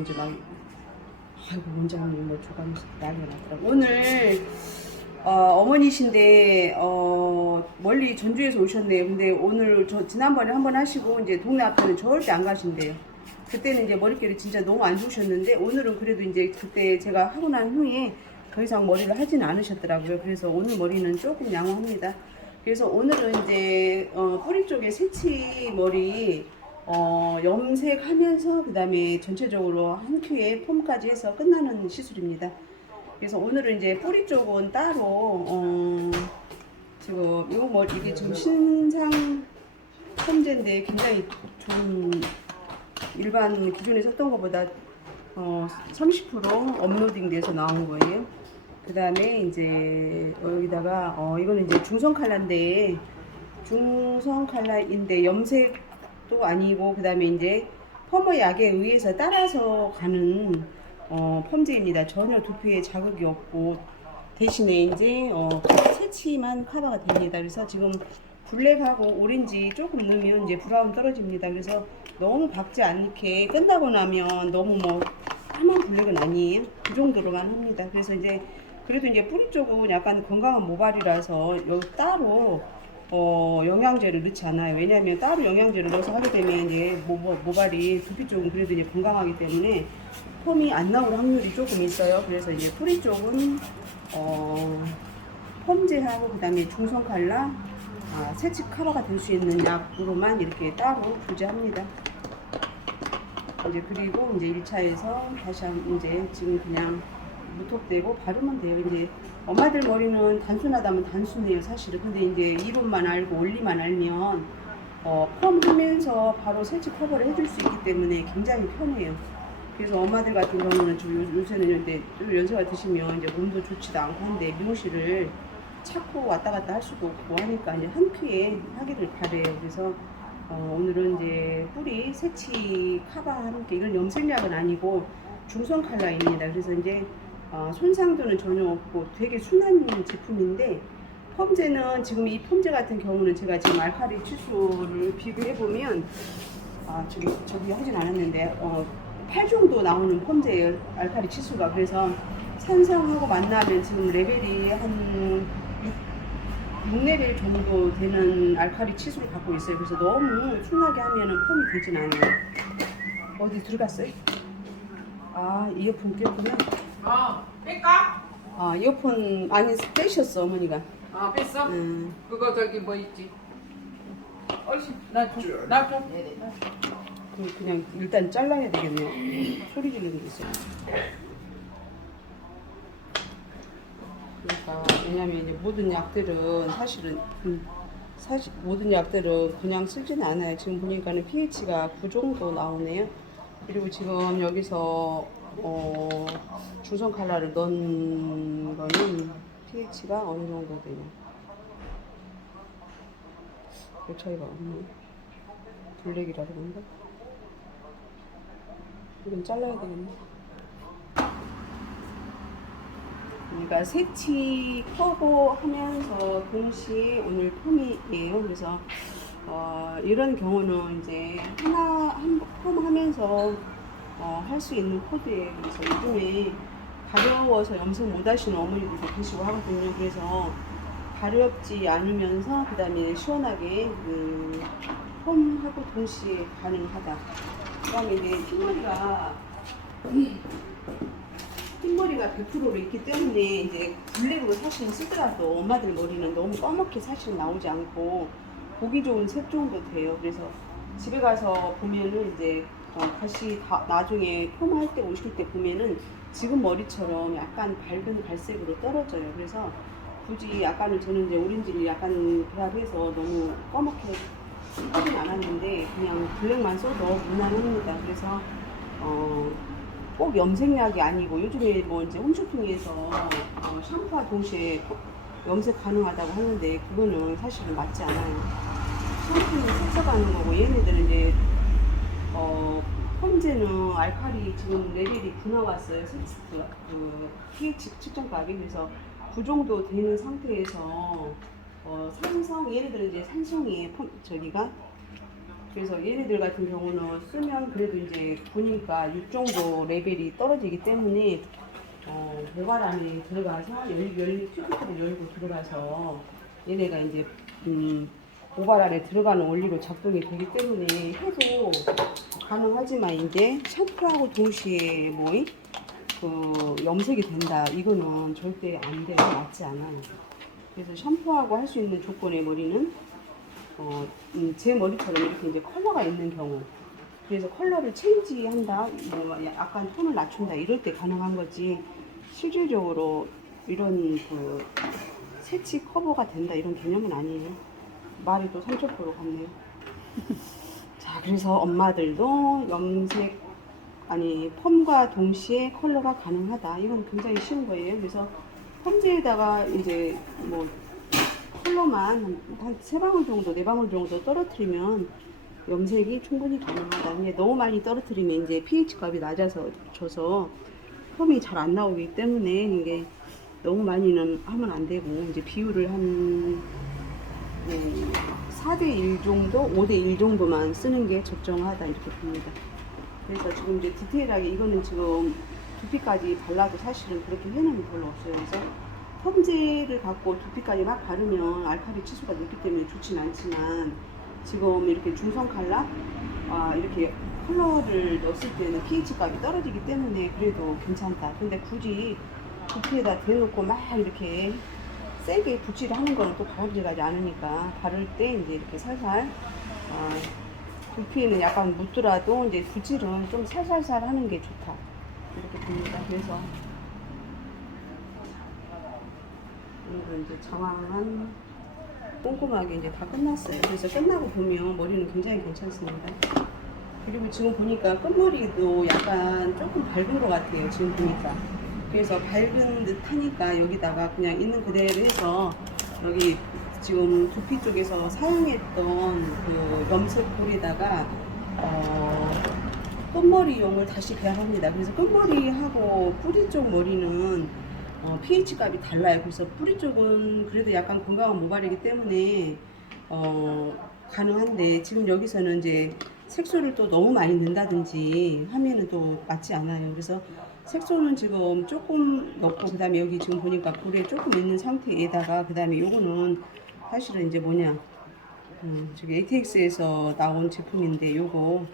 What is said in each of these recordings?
이제 막 아이고 원장님 뭐 조감해서 난리가 났더라고. 오늘 어, 어머니신데 어, 멀리 전주에서 오셨네요. 근데 오늘 저 지난번에 한 번 하시고 이제 동네 앞에는 절대 안 가신대요. 그때는 이제 머릿결이 진짜 너무 안 좋으셨는데 오늘은 그래도 이제 그때 제가 하고 난 후에 더 이상 머리를 하지는 않으셨더라고요. 그래서 오늘 머리는 조금 양호합니다. 그래서 오늘은 이제 어, 뿌리 쪽에 새치 머리 어, 염색하면서 그 다음에 전체적으로 한 큐에 폼까지 해서 끝나는 시술입니다. 그래서 오늘은 이제 뿌리 쪽은 따로 어, 지금 이거 뭐 이게 지금 신상 폼제인데 굉장히 좀 일반 기존에 썼던 것보다 어, 30% 업로딩 돼서 나온 거예요. 그 다음에 이제 여기다가 어, 이거는 이제 중성 칼라인데 중성 칼라인데 염색 도 아니고 그 다음에 이제 펌머 약에 의해서 따라서 가는 어, 펌제입니다. 전혀 두피에 자극이 없고 대신에 이제 어, 새치만 커버가 됩니다. 그래서 지금 블랙하고 오렌지 조금 넣으면 이제 브라운 떨어집니다. 그래서 너무 박지 않게 끝나고 나면 너무 뭐 까만 블랙은 아니에요. 그 정도로만 합니다. 그래서 이제 그래도 이제 뿌리 쪽은 약간 건강한 모발이라서 여기 따로 어, 영양제를 넣지 않아요. 왜냐하면 따로 영양제를 넣어서 하게 되면 이제 모, 모, 모 발이 두피 쪽은 그래도 이제 건강하기 때문에 폼이 안 나올 확률이 조금 있어요. 그래서 이제 뿌리 쪽은 어, 폼제하고 그다음에 중성 칼라 아, 세치 커버가 될 수 있는 약으로만 이렇게 따로 부재합니다. 이제 그리고 이제 1차에서 다시 한 이제 지금 그냥 무턱대고 바르면 돼요. 이제 엄마들 머리는 단순하다면 단순해요, 사실은. 근데 이제 이론만 알고 원리만 알면 어, 펌 하면서 바로 세치 커버를 해줄 수 있기 때문에 굉장히 편해요. 그래서 엄마들 같은 경우는 좀 요- 요새는 이제 좀 연세가 드시면 이제 몸도 좋지도 않고 한데 미용실을 찾고 왔다 갔다 할 수도 없고 하니까 이제 한 큐에 하기를 바래요. 그래서 어, 오늘은 이제 뿌리 새치 카바와 함께 이건 염색약은 아니고 중성 칼라입니다. 그래서 이제 어, 손상도는 전혀 없고 되게 순한 제품인데 펌제는 지금 이 펌제 같은 경우는 제가 지금 알카리 치수를 비교해 보면 아 저기 저기 하진 않았는데 어, 8 정도 나오는 펌제예요 알카리 치수가 그래서 산성하고 만나면 지금 레벨이 한 6 레벨 정도 되는 알카리 치수를 갖고 있어요. 그래서 너무 순하게 하면은 폼이 되진 않아요. 어디 들어갔어요? 아, 이어폰 꼈구나. 어, 뺄까? 아, 이어폰 많이 빼셨어, 어머니가. 아, 뺐어? 음. 그거 저기 뭐 있지? 얼씬 나 줘, 나 줘. 그 그냥 일단 잘라야 되겠네요. 소리 지르는 게 있어요. 그러니까 왜냐면 이제 모든 약들은 사실은 음, 사실 모든 약들은 그냥 쓰지는 않아요. 지금 보니까는 pH가 9 정도 나오네요. 그리고 지금 여기서 어, 중성 칼라를 넣은 거는 pH가 어느 정도 되냐? 별 차이가 없네. 블랙이라 그런가? 이건 잘라야 되겠네. 그러니까 새치 커버 하면서 동시에 오늘 펌이에요. 그래서 어, 이런 경우는 이제 하나 한 펌 하면서 어, 할 수 있는 코드예요. 그래서 요즘에 가려워서 염색 못 하시는 어머니들도 계시고 하거든요. 그래서 가렵지 않으면서 그 다음에 시원하게 그 펌하고 동시에 가능하다. 그 다음에 이제 흰머리가 흰머리가 100%로 있기 때문에 이제 블랙으로 사실 쓰더라도 엄마들 머리는 너무 검게 사실 나오지 않고 보기 좋은 색 정도 돼요. 그래서 집에 가서 보면은 이제 어, 다시 다, 나중에 펌할 때 오실 때 보면은 지금 머리처럼 약간 밝은 갈색으로 떨어져요. 그래서 굳이 약간은 저는 이제 오렌지를 약간 배합해서 너무 검게 하진 않았는데 그냥 블랙만 써도 무난합니다. 그래서 어, 꼭 염색약이 아니고 요즘에 뭐 이제 홈쇼핑에서 어, 샴푸와 동시에 염색 가능하다고 하는데 그거는 사실은 맞지 않아요. 샴푸는 색소 가는 거고 얘네들은 이제 어, 펌제는 알칼리 지금 레벨이 9 나왔어요. 섹스 그 pH 측정값이 그래서 9 정도 되는 상태에서 어, 산성 얘네들은 이제 산성이에요. 펌, 저기가 그래서 얘네들 같은 경우는 쓰면 그래도 이제 보니까 6 정도 레벨이 떨어지기 때문에 어, 모발 안에 들어가서 열, 열, 튜브를 열고 들어가서 얘네가 이제 음, 모발 안에 들어가는 원리로 작동이 되기 때문에 해도 가능하지만 이제 샴푸하고 동시에 뭐이? 그 염색이 된다. 이거는 절대 안 돼요. 맞지 않아요. 그래서 샴푸하고 할 수 있는 조건의 머리는 어, 음, 제 머리처럼 이렇게 이제 컬러가 있는 경우. 그래서 컬러를 체인지한다. 뭐 약간 톤을 낮춘다. 이럴 때 가능한 거지. 실질적으로 이런 그 새치 커버가 된다. 이런 개념은 아니에요 말이 또30% 같네요. 자 그래서 엄마들도 염색 아니 펌과 동시에 컬러가 가능하다. 이건 굉장히 쉬운 거예요. 그래서 펌제에다가 이제 뭐 컬러만 한 세 방울 정도, 네 방울 정도 떨어뜨리면 염색이 충분히 가능하다. 근데 너무 많이 떨어뜨리면 이제 pH 값이 낮아서 져서 펌이 잘 안 나오기 때문에 이게 너무 많이는 하면 안 되고 이제 비율을 한 네, 4대 1 정도, 5대 1 정도만 쓰는 게 적정하다 이렇게 봅니다. 그래서 지금 이제 디테일하게 이거는 지금 두피까지 발라도 사실은 그렇게 해놓으면 별로 없어요. 그래서 펌제를 갖고 두피까지 막 바르면 알칼리 치수가 높기 때문에 좋진 않지만 지금 이렇게 중성 칼라 아, 이렇게 컬러를 넣었을 때는 pH 값이 떨어지기 때문에 그래도 괜찮다. 근데 굳이 두피에다 대놓고 막 이렇게 세게 붓질을 하는 거는 또 바람직하지 않으니까 바를 때 이제 이렇게 살살 아, 두피에는 약간 묻더라도 이제 붓질은 좀 살살살 하는 게 좋다. 이렇게 봅니다. 그래서 오늘은 이제 정황한 꼼꼼하게 이제 다 끝났어요. 그래서 끝나고 보면 머리는 굉장히 괜찮습니다. 그리고 지금 보니까 끝머리도 약간 조금 밝은 것 같아요. 지금 보니까. 그래서 밝은 듯 하니까 여기다가 그냥 있는 그대로 해서 여기 지금 두피 쪽에서 사용했던 그 염색볼에다가 어, 끝머리용을 다시 배합합니다. 그래서 끝머리하고 뿌리 쪽 머리는 어, pH 값이 달라요. 그래서 뿌리 쪽은 그래도 약간 건강한 모발이기 때문에 어, 가능한데 지금 여기서는 이제 색소를 또 너무 많이 넣는다든지 하면은 또 맞지 않아요. 그래서 색소는 지금 조금 넣고 그다음에 여기 지금 보니까 불에 조금 있는 상태에다가 그다음에 요거는 사실은 이제 뭐냐 음, 저기 ATX에서 나온 제품인데 요거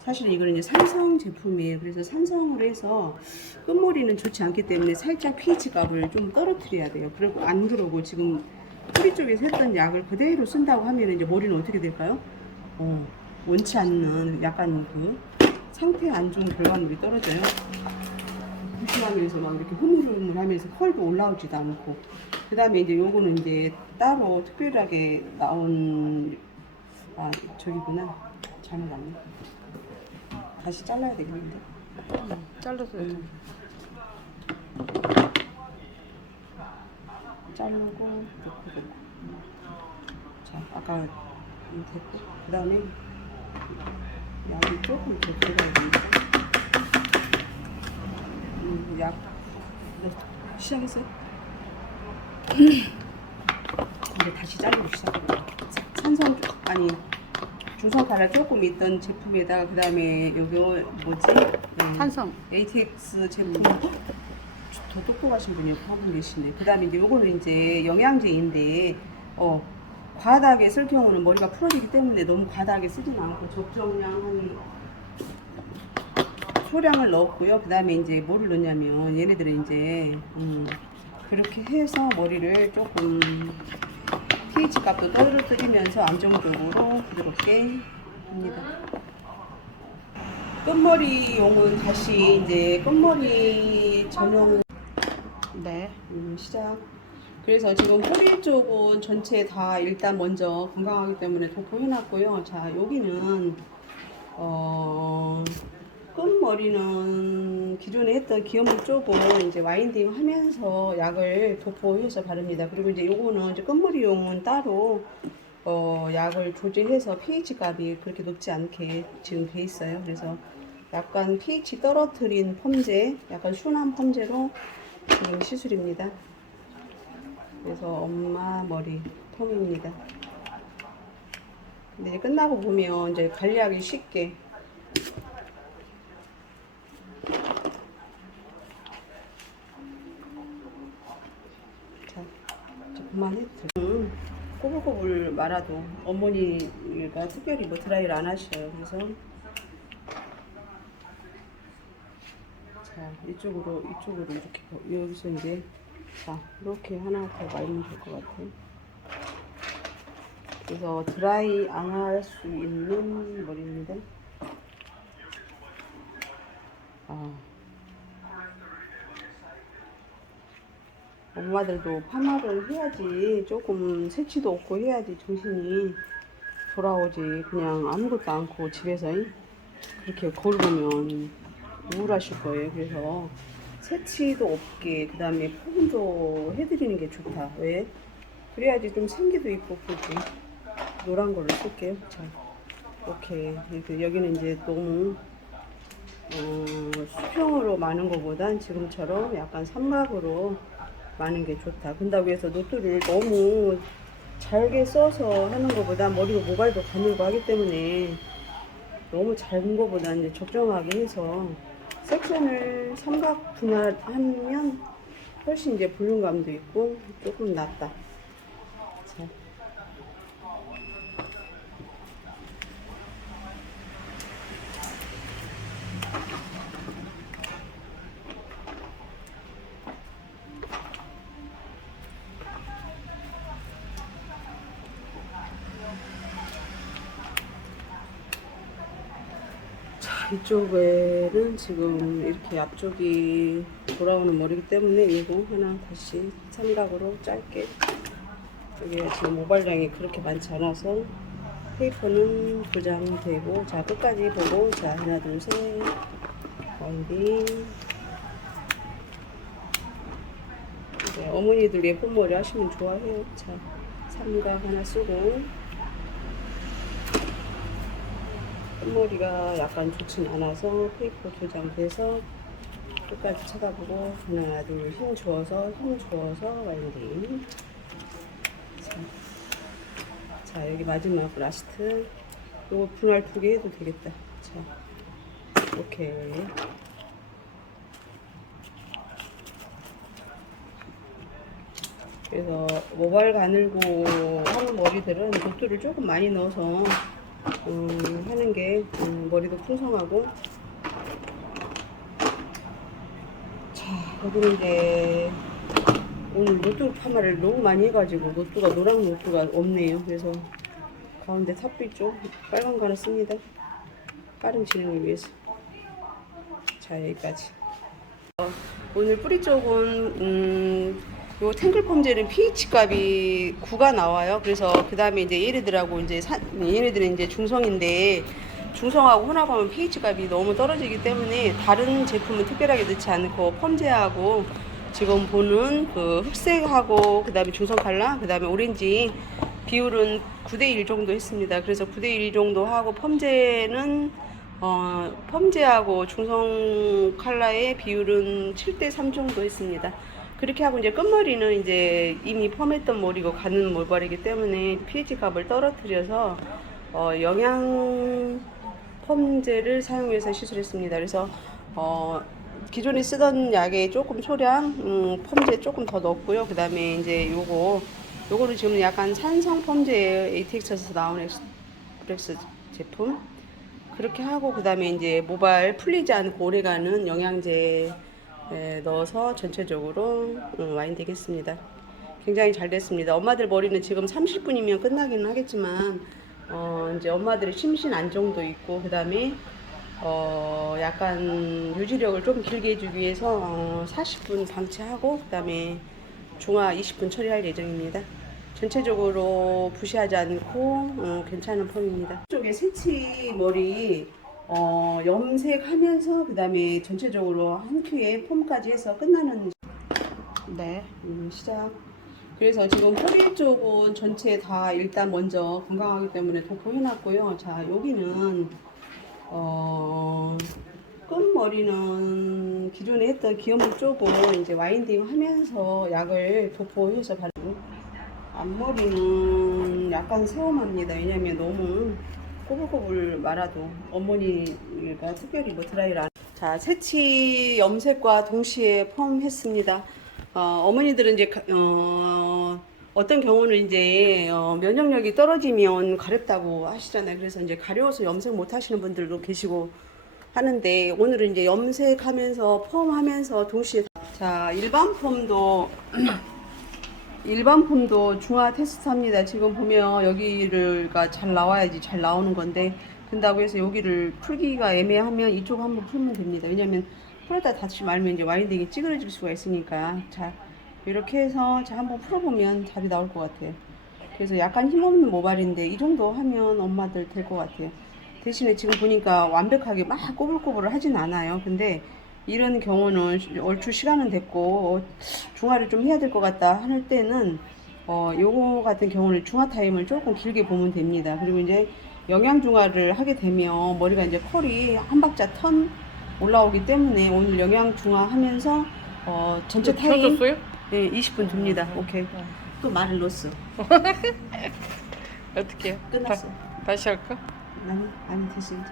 사실은 이거는 이제 산성 제품이에요. 그래서 산성을 해서 끝머리는 좋지 않기 때문에 살짝 pH 값을 좀 떨어뜨려야 돼요. 그리고 안 그러고 지금 뿌리 쪽에서 했던 약을 그대로 쓴다고 하면 이제 머리는 어떻게 될까요? 어, 원치 않는 약간 그 상태 안 좋은 결과물이 떨어져요. 조심하면서 막 이렇게 흐물흐물 하면서 컬도 올라오지도 않고. 그 다음에 이제 요거는 이제 따로 특별하게 나온 아 저기구나. 잘못 왔네. 다시 잘라야 되겠는데? 잘라서 음. 자르고 넣고 넣고. 자 아까 이 됐고. 그 다음에 약이 조금 더 들어가야 됩니다 음, 약 네, 시작했어요? 이제 다시 자르고 시작해요 산성 조- 아니 중성 칼라 조금 있던 제품에다가 그 다음에 여기 뭐지? 음, 산성 ATX 제품 더 똑똑하신 분이 하고 계시네. 그 다음에 이제 요거는 이제 영양제인데, 어, 과다하게 쓸 경우는 머리가 풀어지기 때문에 너무 과다하게 쓰지는 않고 적정량 한 소량을 넣었고요. 그 다음에 이제 뭐를 넣냐면 얘네들은 이제, 음, 그렇게 해서 머리를 조금 pH 값도 떨어뜨리면서 안정적으로 부드럽게 합니다. 끝머리용은 다시 이제 끝머리 전용 네 음, 시작. 그래서 지금 허리 쪽은 전체 다 일단 먼저 건강하기 때문에 도포해놨고요. 자, 여기는 어 끝머리는 기존에 했던 기염물 쪽은 이제 와인딩 하면서 약을 도포해서 바릅니다. 그리고 이제 요거는 이제 끝머리용은 따로 어 약을 조제해서 pH 값이 그렇게 높지 않게 지금 돼 있어요. 그래서 약간 pH 떨어뜨린 펌제, 약간 순한 펌제로 지금 시술입니다. 그래서 엄마 머리 펌입니다. 근데 끝나고 보면 이제 관리하기 쉽게 자, 이제 돼. 음, 꼬불꼬불 말아도 어머니가 특별히 뭐 드라이를 안 하셔요. 그래서 자 이쪽으로 이쪽으로 이렇게 거- 여기서 이제 자 이렇게 하나 더 말면 될 것 같아요. 그래서 드라이 안 할 수 있는 머리입니다. 아. 엄마들도 파마를 해야지 조금 새치도 없고 해야지 정신이 돌아오지. 그냥 아무것도 않고 집에서 그렇게 보면 우울하실 거예요. 그래서 새치도 없게 그 다음에 포근도 해드리는 게 좋다. 왜? 그래야지 좀 생기도 있고 그러지. 노란 걸로 쓸게요. 자 이렇게 여기는 이제 너무 어, 수평으로 마는 것보단 지금처럼 약간 삼각으로 마는 게 좋다. 근다고 해서 노트를 너무 잘게 써서 하는 것보다 머리도 모발도 가늘고 하기 때문에 너무 잘은 것보다 이제 적정하게 해서 섹션을 삼각 분할하면 훨씬 이제 볼륨감도 있고 조금 낫다. 자. 자, 이쪽에는 지금 이렇게 앞쪽이 돌아오는 머리이기 때문에 이거 하나 다시 삼각으로 짧게. 여기 지금 모발량이 그렇게 많지 않아서 페이퍼는 두장 되고 자 끝까지 보고 자 하나 둘셋. 와인딩. 어머니들 예쁜 머리 하시면 좋아해요. 자 삼각 하나 쓰고 끝머리가 약간 좋진 않아서 페이퍼 두장 돼서 끝까지 쳐다보고 하나 둘 힘 주어서 힘 주어서 와인딩 자, 자 여기 마지막 라스트. 요거 분할 두 개 해도 되겠다. 자 이렇게 그래서 모발 가늘고 하는 머리들은 도트를 조금 많이 넣어서 음, 하는 게 음, 머리도 풍성하고. 자 여기는 이제 오늘 노트 파마를 너무 많이 해가지고 노트가 노랑 노트가 없네요. 그래서 가운데 탑빛 쪽 빨간 거 하나 씁니다. 빠른 진행을 위해서. 자 여기까지. 어, 오늘 뿌리 쪽은 음, 요 탱글 펌젤은 pH 값이 9가 나와요. 그래서 그 다음에 이제 얘네들하고 이제 사, 얘네들은 이제 중성인데 중성하고 혼합하면 pH 값이 너무 떨어지기 때문에 다른 제품은 특별하게 넣지 않고 펌제하고 지금 보는 그 흑색하고 그 다음에 중성 칼라 그 다음에 오렌지 비율은 9대1 정도 했습니다. 그래서 9대1 정도 하고 펌제는 어, 펌제하고 중성 칼라의 비율은 7대3 정도 했습니다. 그렇게 하고 이제 끝머리는 이제 이미 펌했던 머리고 가는 모발이기 때문에 pH 값을 떨어뜨려서 어, 영양 펌제를 사용해서 시술했습니다. 그래서 어, 기존에 쓰던 약에 조금 소량 음, 펌제 조금 더 넣었고요. 그 다음에 이제 요거 요거는 지금 약간 산성 펌제예요. ATX에서 나온 엑스프레스 제품. 그렇게 하고 그 다음에 이제 모발 풀리지 않고 오래가는 영양제 에, 넣어서 전체적으로 음, 와인 되겠습니다. 굉장히 잘 됐습니다. 엄마들 머리는 지금 30분이면 끝나기는 하겠지만 어, 이제 엄마들의 심신 안정도 있고 그 다음에 어, 약간 유지력을 좀 길게 해주기 위해서 어, 40분 방치하고 그 다음에 중화 20분 처리할 예정입니다. 전체적으로 부시하지 않고 어, 괜찮은 펌입니다. 쪽에 새치 머리 어, 염색하면서 그 다음에 전체적으로 한 큐에 펌까지 해서 끝나는 네 음, 시작. 그래서 지금 허리 쪽은 전체 다 일단 먼저 건강하기 때문에 도포해놨고요. 자 여기는 어, 끝머리는 기존에 했던 기염물 쪽은 이제 와인딩 하면서 약을 도포해서 바르고 앞머리는 약간 세움합니다. 왜냐면 너무 꼬불꼬불 말아도 어머니가 특별히 뭐 드라이를 안. 자, 새치 염색과 동시에 펌 했습니다. 어, 어머니들은 이제 가- 어, 어떤 경우는 이제 어, 면역력이 떨어지면 가렵다고 하시잖아요. 그래서 이제 가려워서 염색 못 하시는 분들도 계시고 하는데 오늘은 이제 염색하면서 펌하면서 동시에 자 일반 펌도 일반 폼도 중화 테스트 합니다. 지금 보면 여기를가 잘 나와야지 잘 나오는 건데 근다고 해서 여기를 풀기가 애매하면 이쪽 한번 풀면 됩니다. 왜냐면 풀었다 다시 말면 이제 와인딩이 찌그러질 수가 있으니까 자 이렇게 해서 자 한번 풀어보면 답이 나올 것 같아요. 그래서 약간 힘없는 모발인데 이 정도 하면 엄마들 될 것 같아요. 대신에 지금 보니까 완벽하게 막 꼬불꼬불 하진 않아요. 근데 이런 경우는 얼추 시간은 됐고 어, 중화를 좀 해야 될 것 같다 할 때는 어 요거 같은 경우는 중화 타임을 조금 길게 보면 됩니다. 그리고 이제 영양 중화를 하게 되면 머리가 이제 컬이 한 박자 턴 올라오기 때문에 오늘 영양 중화 하면서 어 전체 타임 펴줬어요? 네, 20분 둡니다. 오케이. 또 말을 넣었어. 어떻게? 끝났어. 다, 다시 할까? 나는 아니 됐어 이제.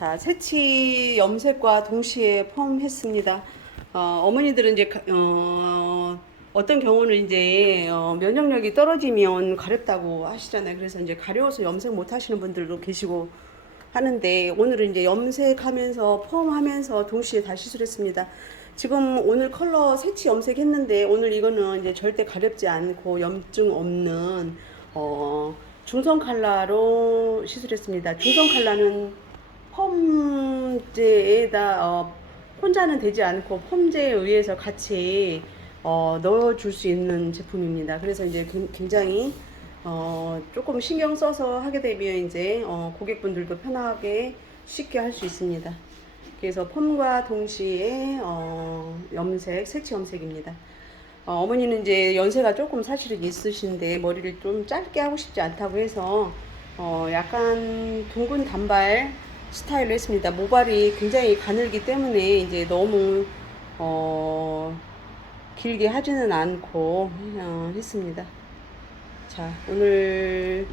자 새치 염색과 동시에 펌 했습니다. 어, 어머니들은 이제 가- 어, 어떤 경우는 이제 어, 면역력이 떨어지면 가렵다고 하시잖아요. 그래서 이제 가려워서 염색 못 하시는 분들도 계시고 하는데 오늘은 이제 염색하면서 펌하면서 동시에 다 시술했습니다. 지금 오늘 컬러 새치 염색했는데 오늘 이거는 이제 절대 가렵지 않고 염증 없는 어, 중성 컬러로 시술했습니다. 중성 컬러는 펌제에다 어, 혼자는 되지 않고 펌제에 의해서 같이 어, 넣어줄 수 있는 제품입니다. 그래서 이제 굉- 굉장히 어, 조금 신경 써서 하게 되면 이제 어, 고객분들도 편하게 쉽게 할 수 있습니다. 그래서 펌과 동시에 어, 염색, 색치 염색입니다. 어, 어머니는 이제 연세가 조금 사실은 있으신데 머리를 좀 짧게 하고 싶지 않다고 해서 어, 약간 둥근 단발 스타일로 했습니다. 모발이 굉장히 가늘기 때문에 이제 너무 어, 길게 하지는 않고 어, 했습니다. 자, 오늘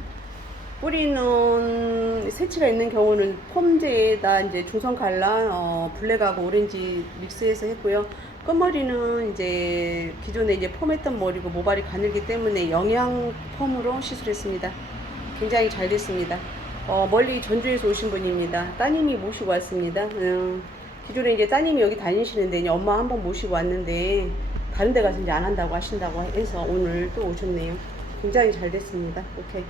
뿌리는 새치가 있는 경우는 폼제에다 이제 중성 칼라, 어, 블랙하고 오렌지 믹스해서 했고요. 끝머리는 이제 기존에 이제 펌했던 머리고 모발이 가늘기 때문에 영양 펌으로 시술했습니다. 굉장히 잘 됐습니다. 어, 멀리 전주에서 오신 분입니다. 따님이 모시고 왔습니다. 음, 기존에 이제 따님이 여기 다니시는데 이제 엄마 한번 모시고 왔는데 다른 데 가서 이제 안 한다고 하신다고 해서 오늘 또 오셨네요. 굉장히 잘 됐습니다. 오케이.